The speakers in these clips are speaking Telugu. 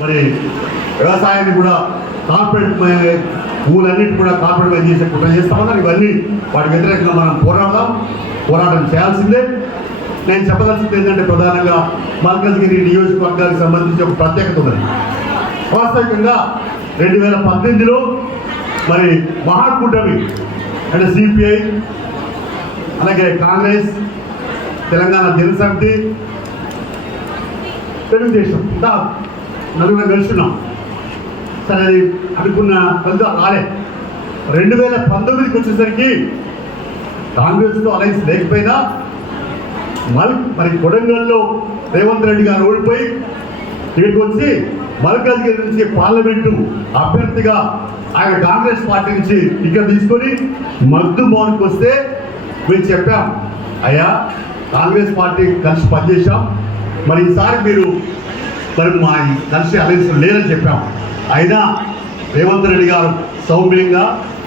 మరి వ్యవసాయాన్ని కూడా కార్పొరేట్ భూములన్నిటి కూడా కార్పొరేట్ చేసే కుట్ర చేస్తామన్నారు. ఇవన్నీ వాటి వ్యతిరేకంగా మనం పోరాడదాం. పోరాటం చేయాల్సిందే. నేను చెప్పదలసింది ఏంటంటే ప్రధానంగా మల్కజ్గిరి నియోజకవర్గానికి సంబంధించి ఒక ప్రత్యేకత ఉన్నది. వాస్తవికంగా రెండు వేల పద్దెనిమిదిలో మరి మహాకూటమి అంటే సిపిఐ అలాగే కాంగ్రెస్ తెలంగాణ జనసమితి తెలుగుదేశం ఇంత నలుగురు కలుసుకున్నాం సరే అది అనుకున్న ఫలితాలు రాలే. రెండు వేల పంతొమ్మిదికి వచ్చేసరికి కాంగ్రెస్లో అలయన్స్ లేకపోయినా మల్ మరి కొడంగల్లో రేవంత్ రెడ్డి గారు ఓడిపోయి ఇక్కడికి వచ్చి మల్కాజ్గిరి నుంచి పార్లమెంటు అభ్యర్థిగా ఆయన కాంగ్రెస్ పార్టీ నుంచి ఇక్కడ తీసుకొని మగ్దు మోహన్కి వస్తే మేము చెప్పాం అయ్యా కాంగ్రెస్ పార్టీ కలిసి పనిచేశాం. మరి ఈసారి మీరు మరి మా కలిసి అలయన్స్ లేదని చెప్పాము అయినా రేవంత్ రెడ్డి గారు సౌమ్యంగా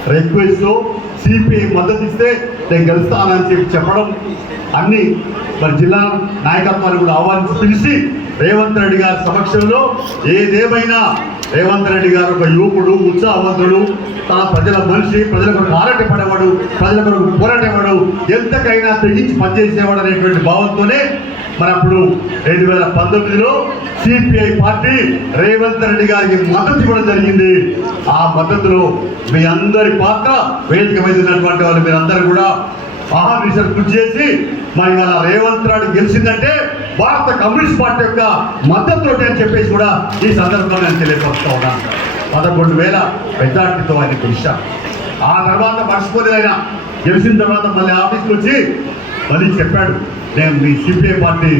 రిక్వెస్ట్ సిపిఐ మద్దతు ఇస్తే నేను గెలుస్తానని చెప్పి చెప్పడం అన్ని మరి జిల్లా నాయకత్వాన్ని కూడా ఆహ్వానించి పిలిచి రేవంత్ రెడ్డి గారి సమక్షంలో ఏదేమైనా రేవంత్ రెడ్డి గారు ఒక యువకుడు ఉత్సాహవంతుడు తన ప్రజల మనిషి ప్రజల కొరకు ఆరాటపడేవాడు ప్రజల కొరకు పోరాటేవాడు ఎంతకైనా తెగించి పనిచేసేవాడు అనేటువంటి భావంతోనే మరి అప్పుడు రెండు వేల పంతొమ్మిదిలో సిపిఐ పార్టీ రేవంత్ రెడ్డి గారికి మద్దతు ఇవ్వడం జరిగింది. ఆ మద్దతులో మీ అందరి పాత్ర వేదిక మీద ఉన్నటువంటి వాళ్ళు మీరందరూ కూడా మహావిషయం కృషి చేసి మరి ఇవాళ రేవంత్ రెడ్డి గెలిచిందంటే భారత కమ్యూనిస్ట్ పార్టీ యొక్క మద్దతు అని చెప్పేసి కూడా ఈ సందర్భంలో నేను తెలియపరుస్తూ ఉన్నాను. పదకొండు వేల పెద్దాటితో ఆయన గెలిచాను ఆ తర్వాత మర్చిపోలేదు ఆయన గెలిచిన తర్వాత మళ్ళీ ఆఫీస్కి వచ్చి మళ్ళీ చెప్పాడు నేను మీ సిపిఐ పార్టీ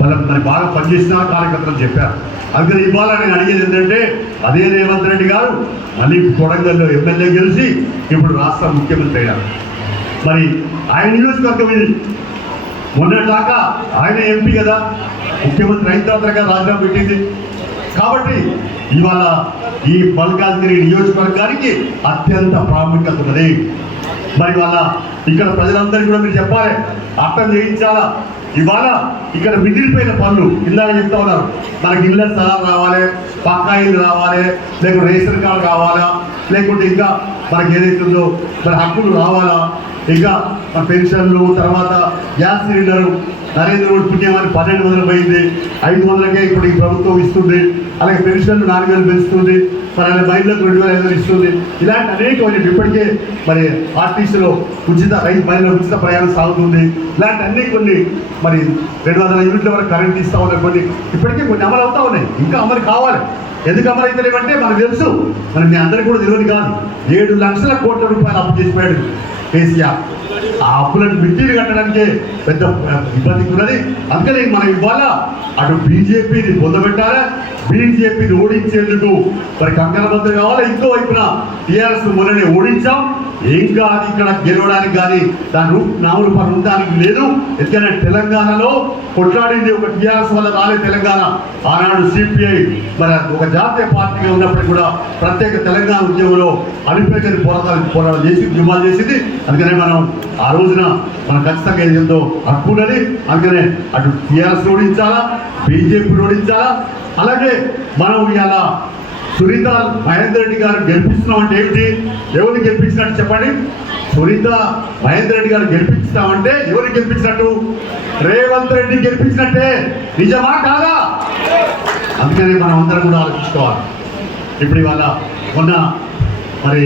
వాళ్ళ మరి బాగా పనిచేసిన కార్యకర్తలు చెప్పారు. అందుకని ఇవాళ నేను అడిగేది ఏంటంటే అదే రేవంత్ రెడ్డి గారు మళ్ళీ కొడంగల్లో ఎమ్మెల్యే గెలిచి ఇప్పుడు రాష్ట్ర ముఖ్యమంత్రి అయ్యారు. మరి ఆయన నియోజకవర్గం ఇది మొన్నటిదాకా ఆయన ఎంపీ కదా ముఖ్యమంత్రి అయిన తర్వాత రాజీనామా పెట్టింది. కాబట్టి ఇవాళ ఈ మల్కాజ్గిరి నియోజకవర్గానికి అత్యంత ప్రాముఖ్యత ఉన్నది. మరి వాళ్ళ ఇక్కడ ప్రజలందరికీ కూడా మీరు చెప్పాలి అర్థం చేయించాలా? ఇవాళ ఇక్కడ మిగిలిపోయిన పనులు ఇందాక చెప్తా ఉన్నారు. మనకి ఇళ్ళ స్థలాలు రావాలి పక్కా ఇల్లు రావాలి లేకుంటే రేషన్ కార్డు కావాలా లేకుంటే ఇంకా మనకి ఏదైతుందో ఉందో మరి హక్కులు రావాలా? ఇంకా మన పెన్షన్లు తర్వాత గ్యాస్ సిలిండర్ నరేంద్ర మోడీ పుణ్యమని పన్నెండు వందలు పోయింది. ఐదు వందలకే ఇప్పుడు ఈ ప్రభుత్వం ఇస్తుంది. అలాగే పెన్షన్లు నాలుగు వేలు పెంచుతుంది. ఫలానా అలాగే రెండు వేల ఐదు వందలు ఇస్తుంది. ఇలాంటి అనేక ఇప్పటికే మరి ఆర్టీసీలో ఉచిత రైతు బయలు ఉచిత ప్రయాణం సాగుతుంది. ఇలాంటి అన్ని కొన్ని మరి రెండు వందల యూనిట్ల వరకు కరెంట్ ఇస్తా ఉన్నాయి కొన్ని ఇప్పటికే కొన్ని అమలు అవుతా ఉన్నాయి. ఇంకా అమలు కావాలి. ఎందుకు అమలు లేవంటే మనకు తెలుసు. మరి మీ అందరికీ కూడా తెలియదు కాదు. ఏడు లక్షల కోట్ల రూపాయలు అప్పు చేసిపోయాడు కేసీఆర్. ఆ అప్పులను మిట్టీలు కట్టడానికి పెద్ద ఇబ్బంది ఉన్నది. అందుకని మనం ఇవాళ అటు బీజేపీని పొందబెట్టాలి బీజేపీని ఓడించేందుకు మరి కంకణబద్ధం కావాలి? ఇంకో వైపున టీఆర్ఎస్ మొన్ననే ఓడించాం. ఏం కాదు ఇక్కడ? గెలవడానికి కానీ దాని రూప్ నామూలు పని ఉండడానికి లేదు. ఎందుకంటే తెలంగాణలో కొట్లాడింది ఒక టీఆర్ఎస్ వల్ల రాలే తెలంగాణ. ఆనాడు సిపిఐ మరి ఒక జాతీయ పార్టీగా ఉన్నప్పటికీ కూడా ప్రత్యేక తెలంగాణ ఉద్యమంలో అనిపేకని పోరాటాలు పోరాటం చేసి ఉద్యమాలు చేసింది. అందుకనే మనం ఆ రోజున మనం ఖచ్చితంగా ఏదో హక్కు ఉన్నది అందుకనే అటు టీఆర్ఎస్ ఓడించాలా? బీజేపీ ఓడించాలా? అలాగే మనం ఇవాళ సురిత మహేందర్ రెడ్డి గారు గెలిపిస్తున్నాం అంటే ఏమిటి ఎవరిని గెలిపించినట్టు చెప్పండి. సునీత మహేందర్ రెడ్డి గారు గెలిపించామంటే ఎవరిని గెలిపించినట్టు? రేవంత్ రెడ్డి గెలిపించినట్టే. నిజమా కాదా? అందుకనే మనం అందరం కూడా ఆలోచించుకోవాలి. ఇప్పుడు ఇవాళ మొన్న మరి